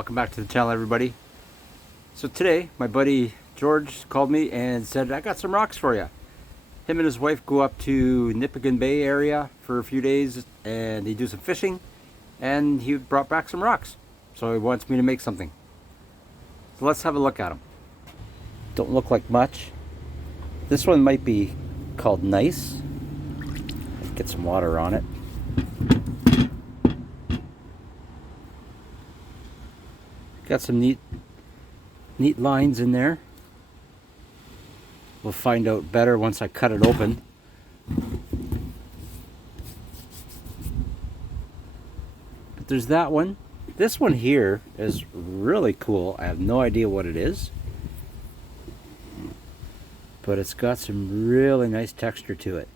Welcome back to the channel, everybody. So today, my buddy George called me and said, I got some rocks for you. Him and his wife go up to Nipigon Bay area for a few days and they do some fishing, and he brought back some rocks. So he wants me to make something. So let's have a look at them. Don't look like much. This one might be called Nice. Let's get some water on it. Got some neat lines in there. We'll find out better once I cut it open. But there's that one. This one here is really cool. I have no idea what it is, but it's got some really nice texture to it.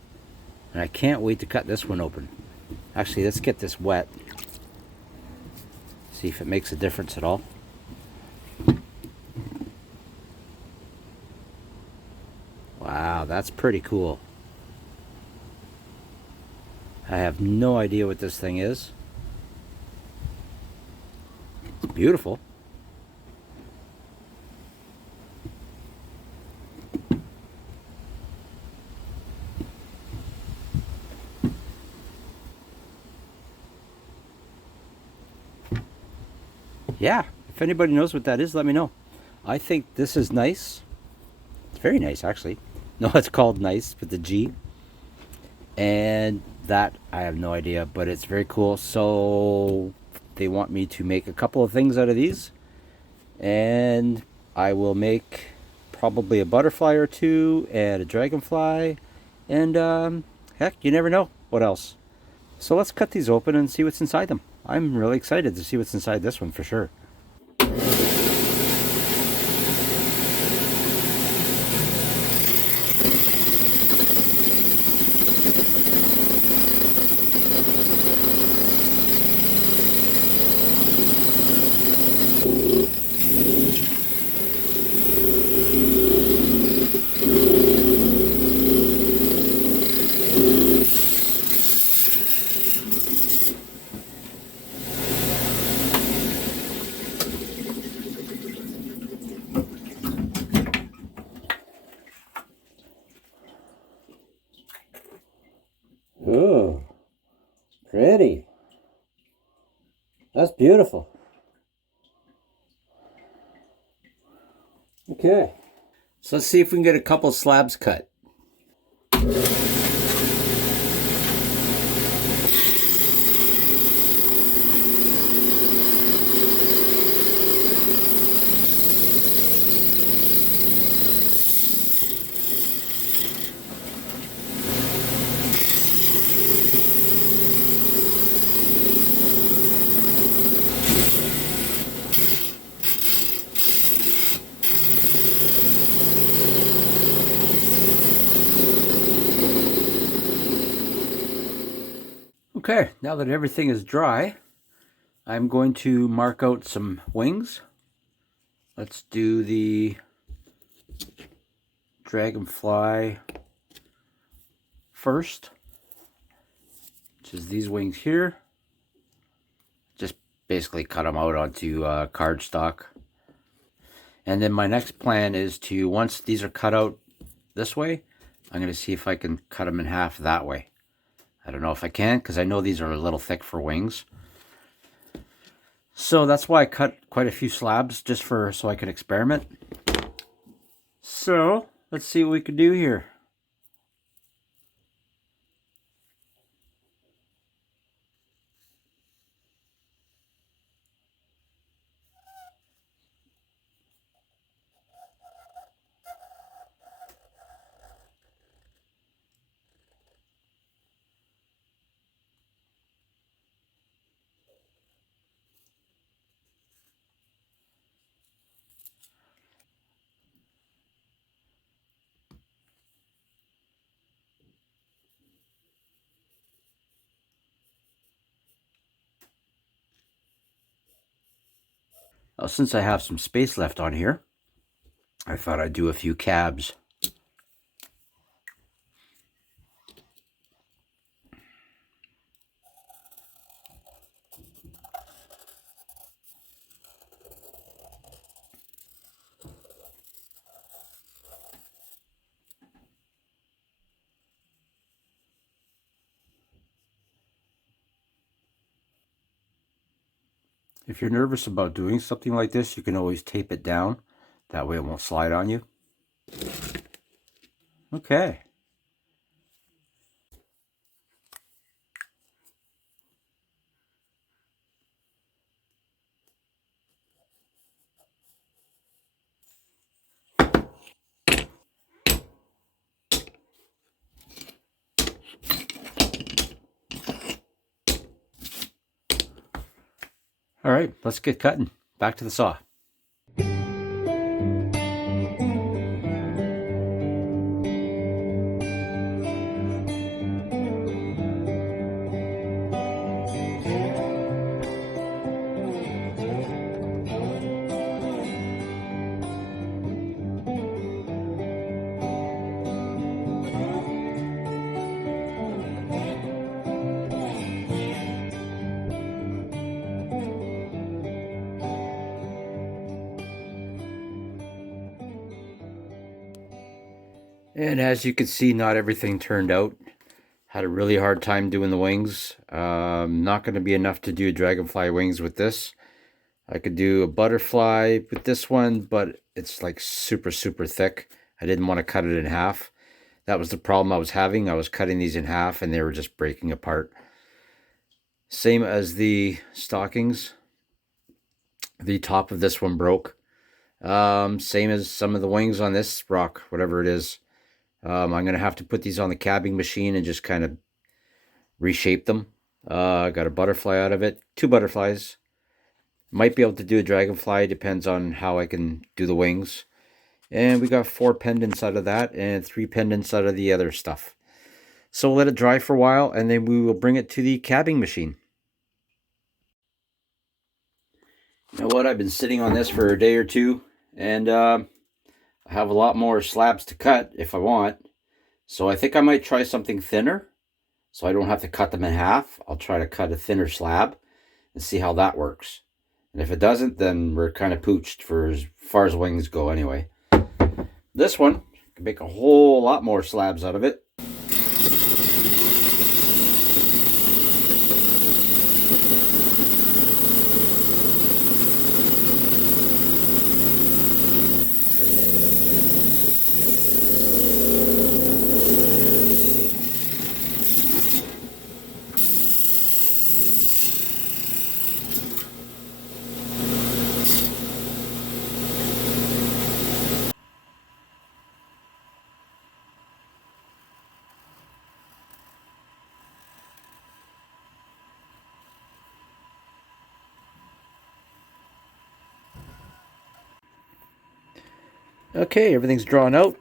And I can't wait to cut this one open. Actually, let's get this wet. See if it makes a difference at all. Wow, that's pretty cool. I have no idea what this thing is. It's beautiful. Yeah, if anybody knows what that is, let me know. I think this is nice. It's very nice, actually. No, it's called Nice with the G. And that, I have no idea, but it's very cool. So they want me to make a couple of things out of these. And I will make probably a butterfly or two and a dragonfly. And heck, you never know what else. So let's cut these open and see what's inside them. I'm really excited to see what's inside this one for sure. Ooh, pretty. That's beautiful. Okay. So let's see if we can get a couple slabs cut. Okay, now that everything is dry, I'm going to mark out some wings. Let's do the dragonfly first, which is these wings here. Just basically cut them out onto cardstock. And then my next plan is to, once these are cut out this way, I'm going to see if I can cut them in half that way. I don't know if I can, because I know these are a little thick for wings. So that's why I cut quite a few slabs, just so I could experiment. So let's see what we could do here. Well, since I have some space left on here, I thought I'd do a few cabs. If you're nervous about doing something like this, you can always tape it down. That way it won't slide on you. Okay. All right, let's get cutting. Back to the saw. And as you can see, not everything turned out. Had a really hard time doing the wings. Not going to be enough to do dragonfly wings with this. I could do a butterfly with this one, but it's like super, super thick. I didn't want to cut it in half. That was the problem I was having. I was cutting these in half and they were just breaking apart. Same as the stockings. The top of this one broke. Same as some of the wings on this rock, whatever it is. I'm going to have to put these on the cabbing machine and just kind of reshape them. I got a butterfly out of it. 2 butterflies. Might be able to do a dragonfly. Depends on how I can do the wings. And we got 4 pendants out of that and 3 pendants out of the other stuff. So we'll let it dry for a while and then we will bring it to the cabbing machine. You know what? I've been sitting on this for a day or two and I have a lot more slabs to cut if I want. So I think I might try something thinner so I don't have to cut them in half. I'll try to cut a thinner slab and see how that works. And if it doesn't, then we're kind of pooched for as far as wings go anyway. This one, can make a whole lot more slabs out of it. Okay, everything's drawn out.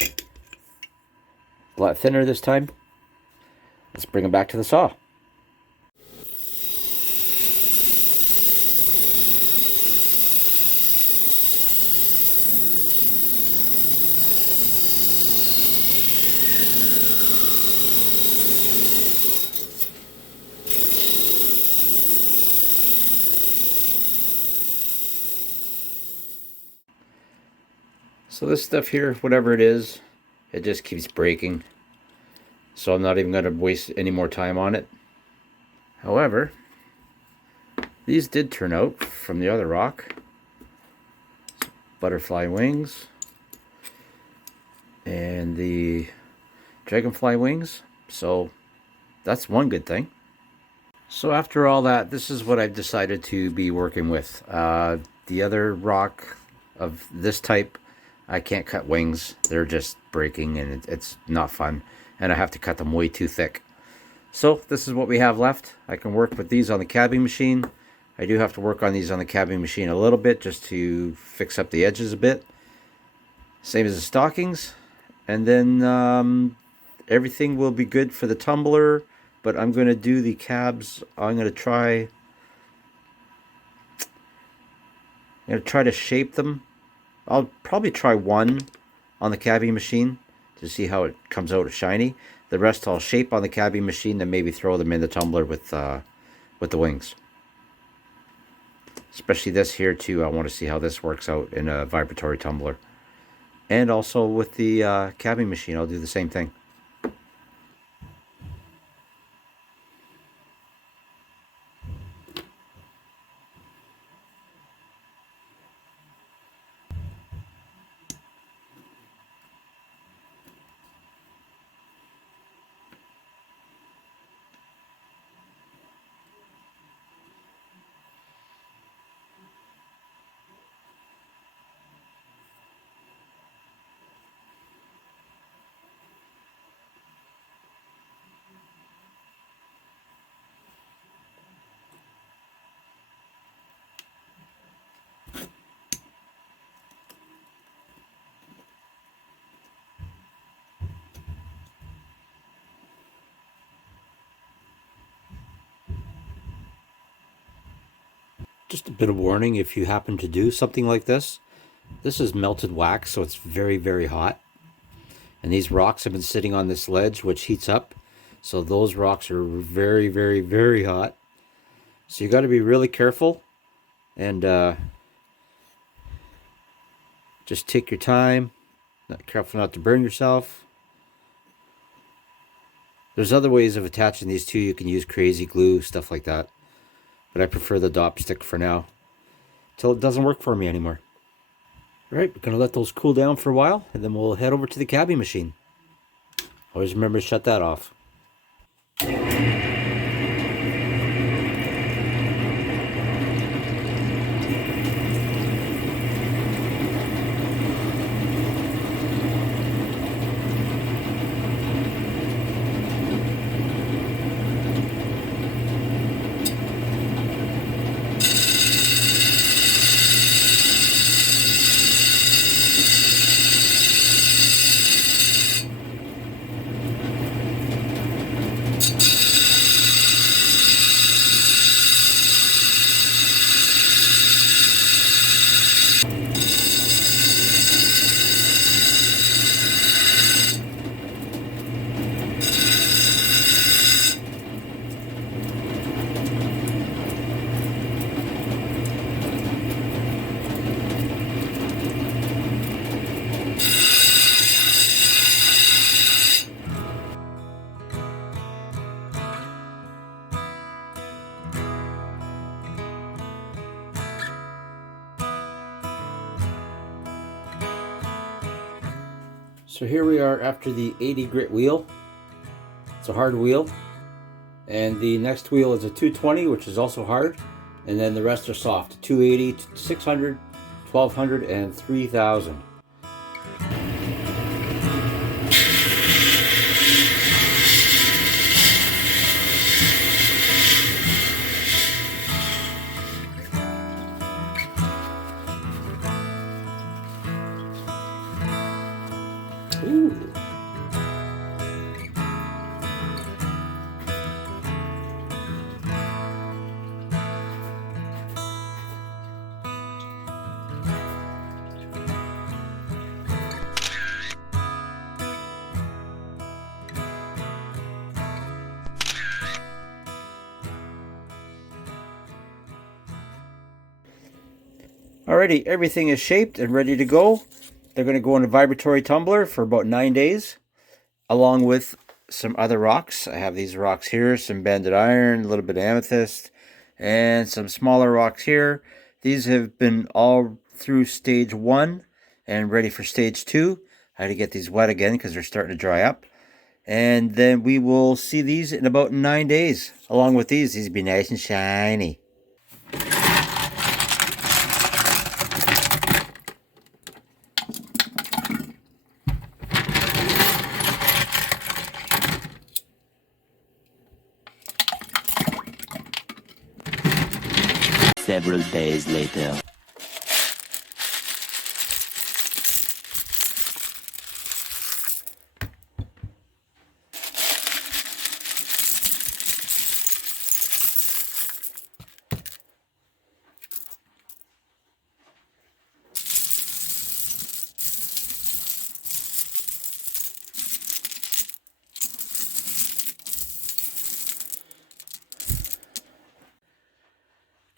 A lot thinner this time. Let's bring them back to the saw. So this stuff here, whatever it is, it just keeps breaking. So I'm not even going to waste any more time on it. However, these did turn out from the other rock. Butterfly wings. And the dragonfly wings. So that's one good thing. So after all that, this is what I've decided to be working with. The other rock of this type, I can't cut wings. They're just breaking and it's not fun. And I have to cut them way too thick. So this is what we have left. I can work with these on the cabbing machine. I do have to work on these on the cabbing machine a little bit just to fix up the edges a bit. Same as the stockings. And then everything will be good for the tumbler. But I'm going to do the cabs. I'm going to try to shape them. I'll probably try one on the cabbing machine to see how it comes out shiny. The rest I'll shape on the cabbing machine, then maybe throw them in the tumbler with the wings. Especially this here too. I want to see how this works out in a vibratory tumbler. And also with the cabbing machine, I'll do the same thing. Just a bit of warning if you happen to do something like this. This is melted wax, so it's very, very hot. And these rocks have been sitting on this ledge, which heats up. So those rocks are very, very, very hot. So you got to be really careful and just take your time. Not careful not to burn yourself. There's other ways of attaching these two. You can use crazy glue, stuff like that. But I prefer the Dop stick for now, till it doesn't work for me anymore. All right, we're going to let those cool down for a while, and then we'll head over to the cabbing machine. Always remember to shut that off. So here we are after the 80 grit wheel. It's a hard wheel. And the next wheel is a 220, which is also hard. And then the rest are soft. 280, 600, 1200, and 3000. Ooh. Alrighty, everything is shaped and ready to go. They're going to go in a vibratory tumbler for about 9 days, along with some other rocks. I have these rocks here, some banded iron, a little bit of amethyst, and some smaller rocks here. These have been all through stage 1 and ready for stage 2. I had to get these wet again because they're starting to dry up. And then we will see these in about 9 days. Along with these will be nice and shiny. Several days later.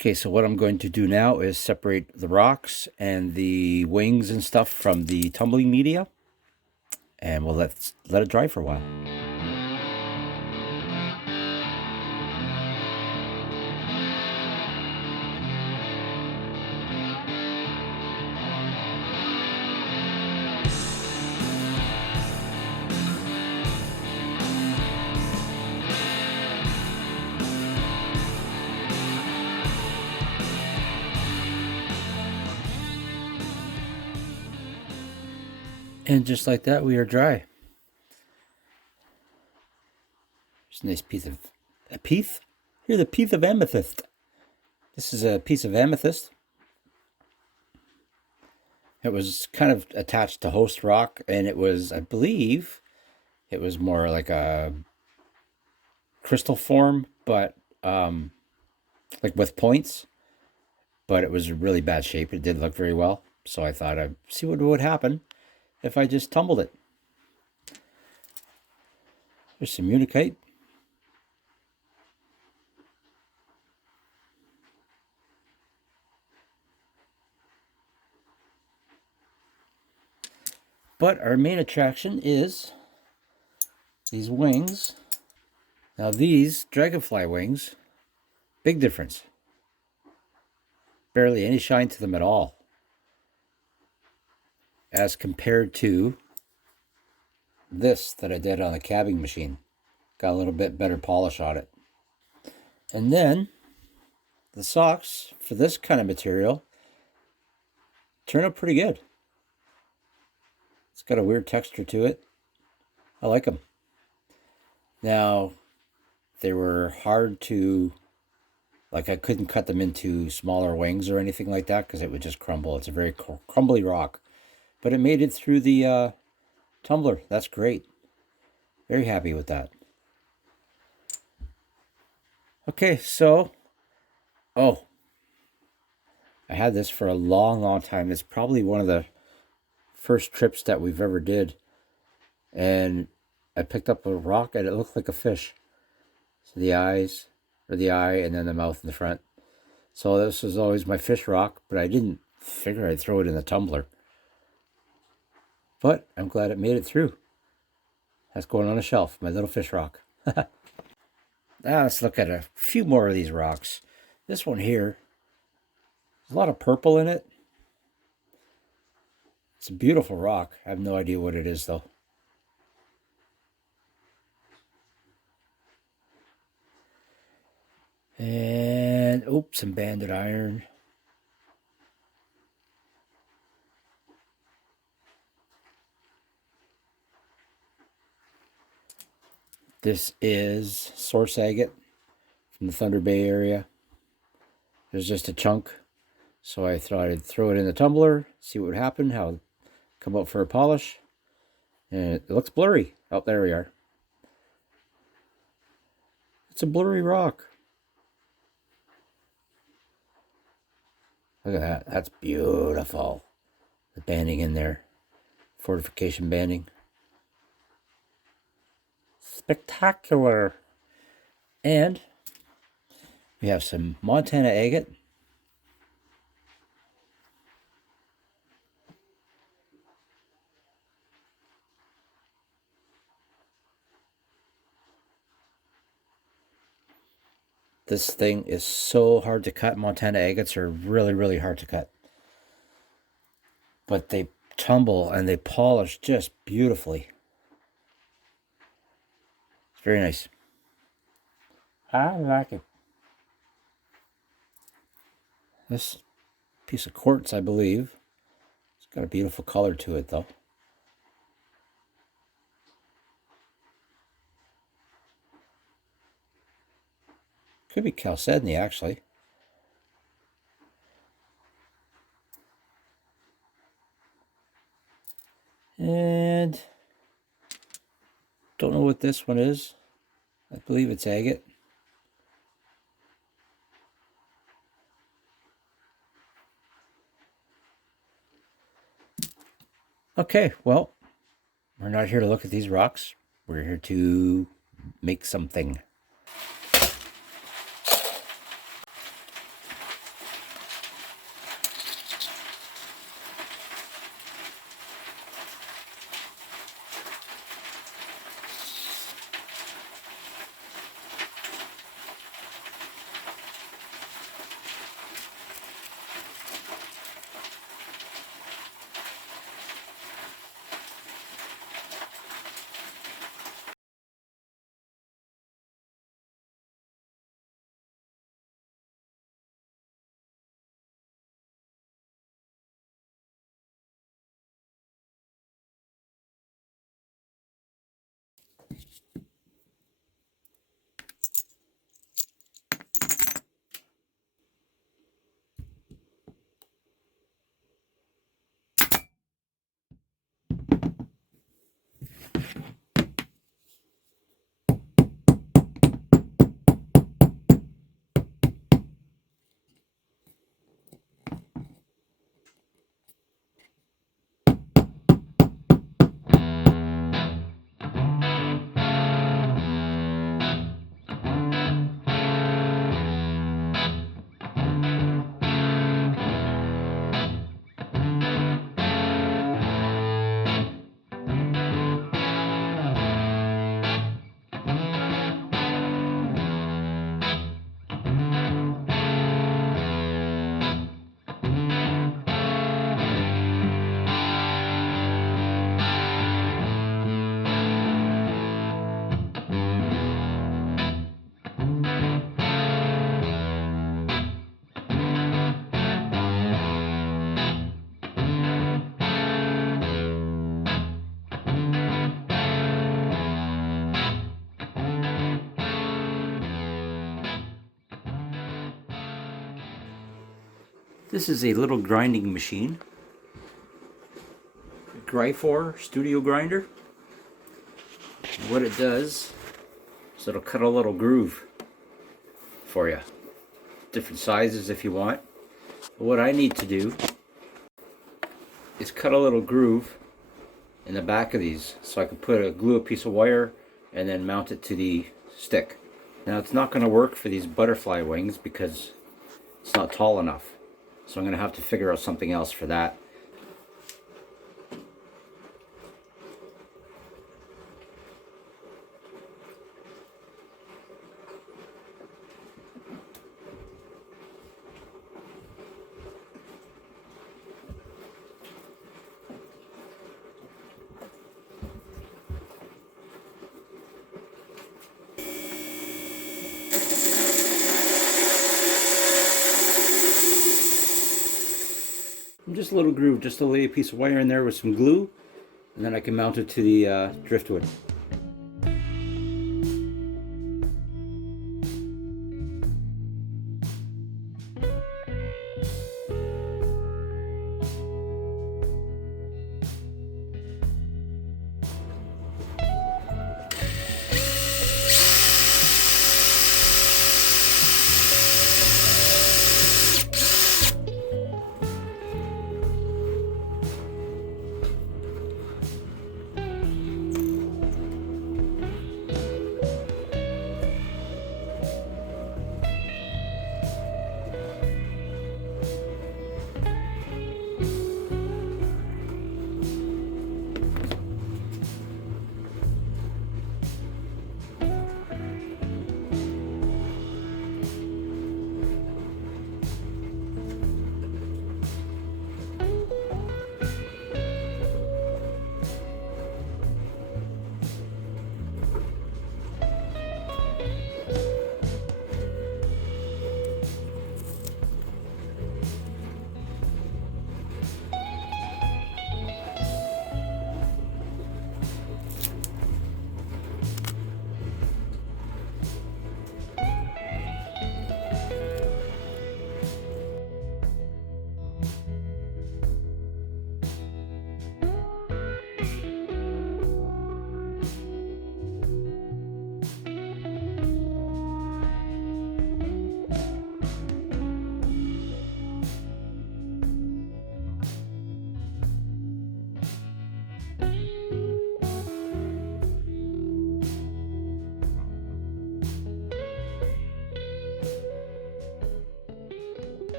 Okay, so what I'm going to do now is separate the rocks and the wings and stuff from the tumbling media, and we'll let it dry for a while. And just like that, we are dry. It's a nice piece of a piece. Here's a piece of amethyst. This is a piece of amethyst. It was kind of attached to host rock, and it was, I believe, it was more like a crystal form, but like with points. but it was in really bad shape. It did look very well, so I thought I'd see what would happen if I just tumbled it. There's some Unicite. But our main attraction is these wings. Now these dragonfly wings, big difference. Barely any shine to them at all, as compared to this that I did on the cabbing machine. Got a little bit better polish on it. And then the socks for this kind of material turn out pretty good. It's got a weird texture to it. I like them. Now, they were hard to, like, I couldn't cut them into smaller wings or anything like that because it would just crumble. It's a very crumbly rock. But it made it through the tumbler. That's great. Very happy with that. Okay, so, oh, I had this for a long time. It's probably one of the first trips that we've ever did. And I picked up a rock and it looked like a fish. So the eyes, or the eye, and then the mouth in the front. So this was always my fish rock, but I didn't figure I'd throw it in the tumbler. But I'm glad it made it through. That's going on a shelf, my little fish rock. Now let's look at a few more of these rocks. This one here, there's a lot of purple in it. It's a beautiful rock. I have no idea what it is though. And, oops, some banded iron. This is source agate from the Thunder Bay area. There's just a chunk. So I thought I'd throw it in the tumbler, see what would happen, how it would come out for a polish. And it looks blurry. Oh, there we are. It's a blurry rock. Look at that. That's beautiful. The banding in there. Fortification banding. Spectacular. And we have some Montana agate. This thing is so hard to cut. Montana agates are really hard to cut. But they tumble and they polish just beautifully. It's very nice. I like it. This piece of quartz, I believe. It's got a beautiful color to it, though. Could be chalcedony, actually. And don't know what this one is. I believe it's agate. Okay, well, we're not here to look at these rocks. We're here to make something. This is a little grinding machine. Gryphor Studio Grinder. What it does is it'll cut a little groove for you. Different sizes if you want. But what I need to do is cut a little groove in the back of these so I can glue a piece of wire and then mount it to the stick. Now it's not going to work for these butterfly wings because it's not tall enough. So I'm going to have to figure out something else for that. Just a little groove, just to lay a piece of wire in there with some glue, and then I can mount it to the driftwood.